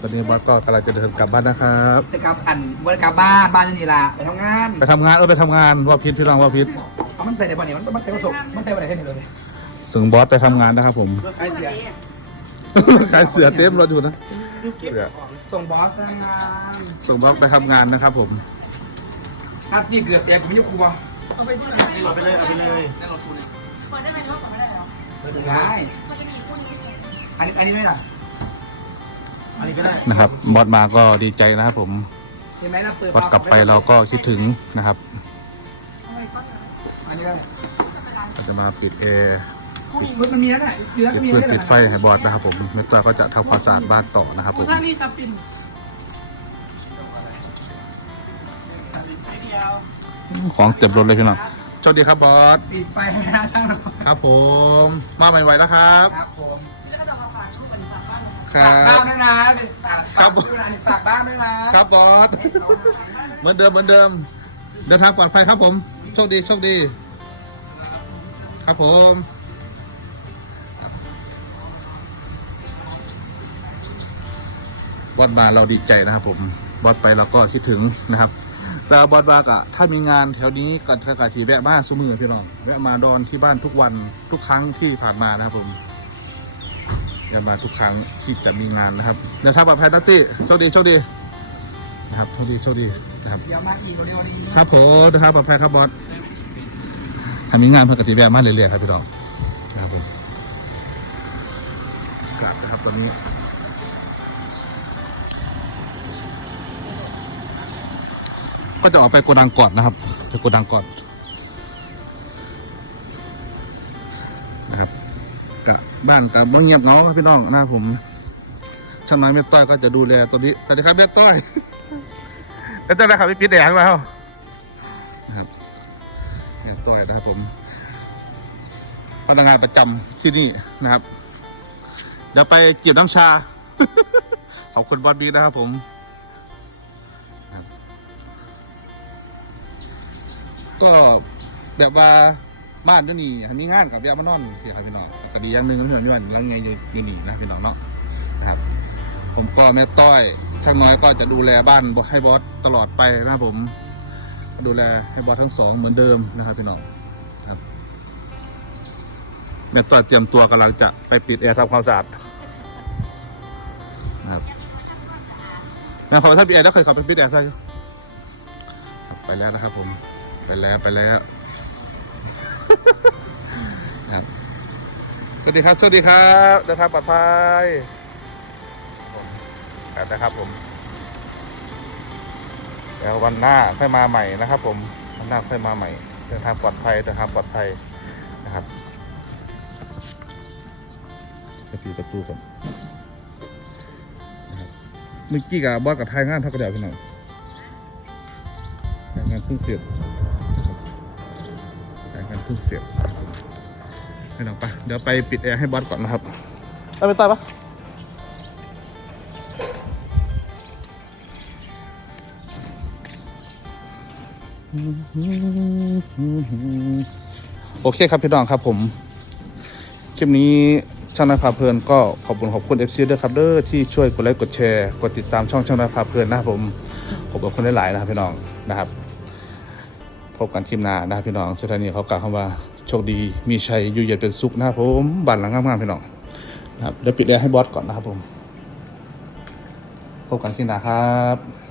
ตอนนี้บอสก็กำลังจะเดินกลับบ้านนะครับ สครับอันวันกลับบ้านบ้านอยู่นี่ล่ะไปทำงานไปทำงานเออไปทำงานว่าพิษพี่น้องว่าพิษเอามันใส่ในบ่อนี่มันมันใส่กระสอบมันใส่อะไรให้เห็นเลยส่งบอสไปทำงานนะครับผมใครเสียขายเสือเต็มรถอยู่นะเสือส่งบอสทำงานส่งบอสไปทำงานนะครับผมนัดยี่เกือบแยกผมยกครัวเอาไปเลยเอาไปเลยในรถคูนี่เปิดได้ไหมรอบเปิดไม่ได้เหรอได้มันจะมีคู่นี้พิเศษอันนี้อันนี้ไม่ล่ะ อันนี้ก็ได้นะครับ บอสมาก็ดีใจนะครับผมเห็นไหมล่ะเปิดบอสกลับไปเราก็คิดถึงนะครับเอาไปก้อนนะอันนี้ก็เราจะมาปิดแอร์รถมันมีแล้วน่ะอยู่แล้วปิก็ดมีเพื่อแล้วปิดไฟให้บอสนะครับผมเมจ้าก็จะทำความสะอาดบ้านต่อนะครับผม ถ้านี่จับตินของเต็มรถเลยพี่น้องโชคดีครับบอส ปิดไฟให้นะช่างครับผม มาใหม่ๆแล้วครับ ครับผม แล้วก็จะมาฝากลูกกันฝาก บ้านคฝากบ้ารันบด้วยนะฝากฝากบ้านด้วยนะครับบอส เหมือนเดิมเหมือนเดิม เดินทางปลอดภัยครับผม โชคดีโชคดี ครับผมบอสมาเราดีใจนะครับผมบอสไปเราก็คิดถึงนะครับ แต่บอสบากอะถ้ามีงานแถวนี้ก็กกะทีแวะมาสมือพี่น้อง แวะมาดอนที่บ้านทุกวันทุกครั้งที่ผ่านมานะครับผม แวะมาทุกครั้งที่จะมีงานนะครับเดินทางปลอดภัยนัตตี้โชคดีโชคดีนะครับโชคดีโชคดีนะครับเดี๋ยวมาอีกเดี๋ยวดีครับผมนะครับปลอดภัยครับบอสทำมีงานเพื่อกติแวะมาเรื่อยๆครับพี่น้องครับผมกลับนะครับตอนนี้ก็จะออกไปโกดังก่อนนะครับไปโกดังก่อนนะครับ กะบ้านกับเงียบเงาครับพี่น้องนะครับผมช่างน้อยแม่ต้อยก็จะดูแลตัวนี้สวัสดีครับแม่ต้อยแม่ต้อยนะครับพี่ปิ๊ดแดงแล้วนะครับแม่ต้อยนะครับผมพนักงานประจำที่นี่นะครับเดี๋ยวไปเก็บน้ำชา ขอบคุณบอสบีนะครับผมก็แบบว่าบ้านดี๋ยนี้มีงานกับยามานอนสิครับพี่น้อง ก็ดีอย่างหนึ่งพี่น้องย้อนยังไงอยู่อยู่นี่นะพี่น้องเนาะนะครับ ผมก็แม่ต้อยช่างน้อยก็จะดูแลบ้านให้บอสตลอดไปนะครับผมดูแลให้บอสทั้งสองเหมือนเดิมนะครับพี่น้องครับแม่ต้อยเตรียมตัวกำลังจะไปปิดแอร์ทำความสะอาดนะครับแม่ขอถ้าปิดแอร์แล้วเคยขับไปปิดแอร์ใช่ครับไปแล้วนะครับผม ไปแล้วไปแล้วครับ สวัสดีครับ สวัสดีครับเดินทางปลอดภัยผมครับนะครับผมแล้ววันหน้าค่อยมาใหม่นะครับ ผมวันหน้าค่อยมาใหม่เดินทางปลอดภัยเดินทางปลอดภัยนะครับไปปิดประตูก่อนะครับเมื่อกี้กับบอสกับทายงานเท่ากันเดียวพี่น้องายงานเพิ่งเสร็จรายการเพิ่งเสียบ ให้น้องไปเดี๋ยวไปปิดแอร์ให้บอสก่อนนะครับเอาไปต่อยปะโอเคครับพี่น้องครับผม คลิปนี้ช่างนายพาเพลินก็ขอบคุณขอบคุณ FC ด้วยครับเด้อที่ช่วยกดไลค์กดแชร์กดติดตามช่องช่างนายพาเพลินนะครับผมขอบคุณหลายๆนะครับพี่น้องนะครับ พบกันคลิปหน้านะครับพี่น้องสุดท้ายนี้เขากล่าวคำว่า โชคดีมีชัยอยู่เย็นเป็นสุขนะครับผมบันหลังงามๆพี่น้องนะครับเดี๋ยวปิดแอร์ให้บอสก่อนนะครับผมพบกันที่หน้าครับ